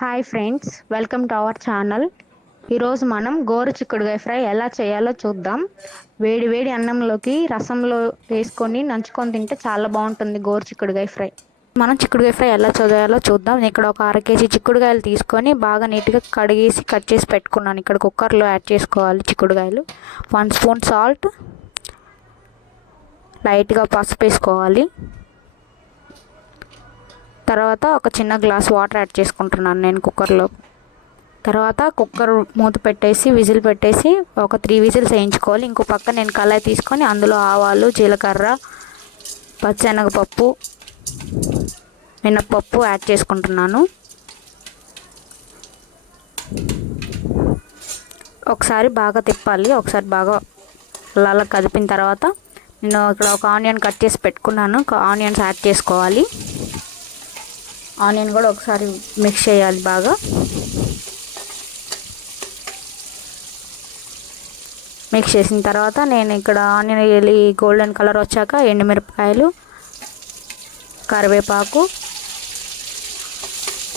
Hi friends, welcome to our channel. ఈరోజు మనం గోరు చిక్కుడుగాయ ఫ్రై ఎలా చేయాలో చూద్దాం. వేడి వేడి అన్నంలోకి రసంలో వేసుకొని నంచుకొని తింటే చాలా బాగుంటుంది గోరు చిక్కుడుగాయ ఫ్రై. మనం చిక్కుడుగాయ ఫ్రై ఎలా చేయాలో చూద్దాం. నేను ఇక్కడ ఒక 1/2 కేజీ చిక్కుడుగాయలు తీసుకొని బాగా నీట్గా కడిగేసి కట్ చేసి పెట్టుకున్నాను. ఇక్కడ కుక్కర్లో యాడ్ చేసుకోవాలి చిక్కుడుగాయలు. 1 స్పూన్ సాల్ట్, లైట్గా పసుపు వేసుకోవాలి. తర్వాత ఒక చిన్న గ్లాస్ వాటర్ యాడ్ చేసుకుంటున్నాను నేను కుక్కర్లో. తర్వాత కుక్కర్ మూత పెట్టేసి విజిల్ పెట్టేసి ఒక 3 విజిల్స్ వేయించుకోవాలి. ఇంకో పక్క నేను కళాయి తీసుకొని అందులో ఆవాలు, జీలకర్ర, పచ్చెనగపప్పు, మినప్పప్పు యాడ్ చేసుకుంటున్నాను. ఒకసారి బాగా తిప్పాలి. ఒకసారి బాగా అలా కదిపిన తర్వాత నేను ఇక్కడ ఒక ఆనియన్ కట్ చేసి పెట్టుకున్నాను. ఆనియన్స్ యాడ్ చేసుకోవాలి. ఆనియన్ కూడా ఒకసారి మిక్స్ చేయాలి బాగా. మిక్స్ చేసిన తర్వాత నేను ఇక్కడ ఆనియన్ వేలి గోల్డెన్ కలర్ వచ్చాక ఎండుమిరపకాయలు, కరివేపాకు,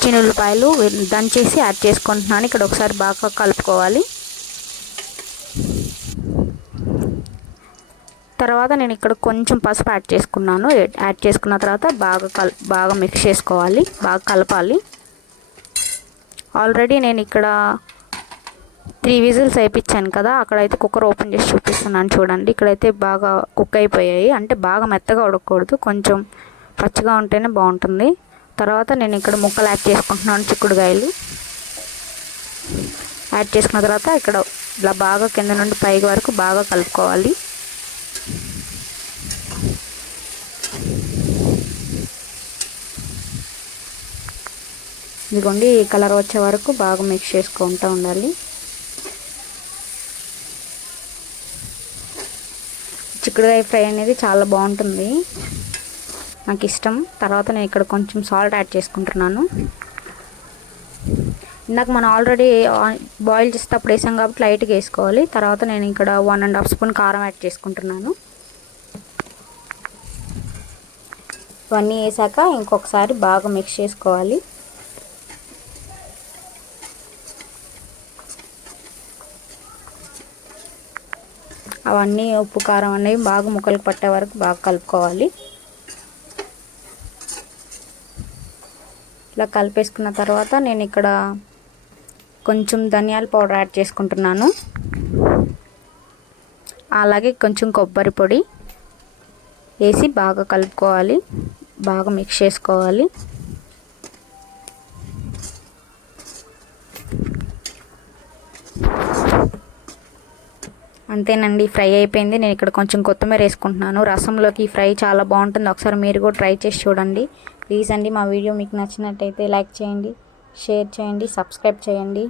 చిన్నులపాయలు దంచేసి యాడ్ చేసుకుంటున్నాను. ఇక్కడ ఒకసారి బాగా కలుపుకోవాలి. తర్వాత నేను ఇక్కడ కొంచెం పసుపు యాడ్ చేసుకున్నాను. యాడ్ చేసుకున్న తర్వాత బాగా మిక్స్ చేసుకోవాలి, బాగా కలపాలి. ఆల్రెడీ నేను ఇక్కడ 3 విజిల్స్ వేయించాను కదా, అక్కడైతే కుక్కర్ ఓపెన్ చేసి చూపిస్తున్నాను చూడండి. ఇక్కడైతే బాగా కుక్ అయిపోయాయి. అంటే బాగా మెత్తగా ఉడకకూడదు, కొంచెం పచ్చిగా ఉంటేనే బాగుంటుంది. తర్వాత నేను ఇక్కడ ముక్కలు యాడ్ చేసుకుంటున్నాను. చిక్కుడుగాయలు యాడ్ చేసుకున్న తర్వాత ఇక్కడ ఇలా బాగా కింద నుండి పైకి వరకు బాగా కలుపుకోవాలి. ఇదిగోండి, ఈ కలర్ వచ్చే వరకు బాగా మిక్స్ చేసుకుంటూ ఉండాలి. చిక్కుడుకాయ ఫ్రై అనేది చాలా బాగుంటుంది, నాకు ఇష్టం. తర్వాత నేను ఇక్కడ కొంచెం సాల్ట్ యాడ్ చేసుకుంటున్నాను. ఇందాక మనం ఆల్రెడీ బాయిల్ చేసేటప్పుడు వేసాం కాబట్టి లైట్గా వేసుకోవాలి. తర్వాత నేను ఇక్కడ 1.5 స్పూన్ కారం యాడ్ చేసుకుంటున్నాను. ఇవన్నీ వేసాక ఇంకొకసారి బాగా మిక్స్ చేసుకోవాలి. అవన్నీ ఉప్పు కారం అనేవి బాగా ముక్కలకు పట్టే వరకు బాగా కలుపుకోవాలి. ఇలా కలిపేసుకున్న తర్వాత నేను ఇక్కడ కొంచెం ధనియాల పౌడర్ యాడ్ చేసుకుంటున్నాను. అలాగే కొంచెం కొబ్బరి పొడి వేసి బాగా కలుపుకోవాలి, బాగా మిక్స్ చేసుకోవాలి. అంతేనండి, ఫ్రై అయిపోయింది. నేను ఇక్కడ కొంచెం కొత్తిమీర వేసుకుంటున్నాను. రసంలోకి ఫ్రై చాలా బాగుంటుంది. ఒకసారి మీరు కూడా ట్రై చేసి చూడండి. ప్లీజ్ అండి, మా వీడియో మీకు నచ్చినట్టయితే లైక్ చేయండి, షేర్ చేయండి, సబ్స్క్రైబ్ చేయండి.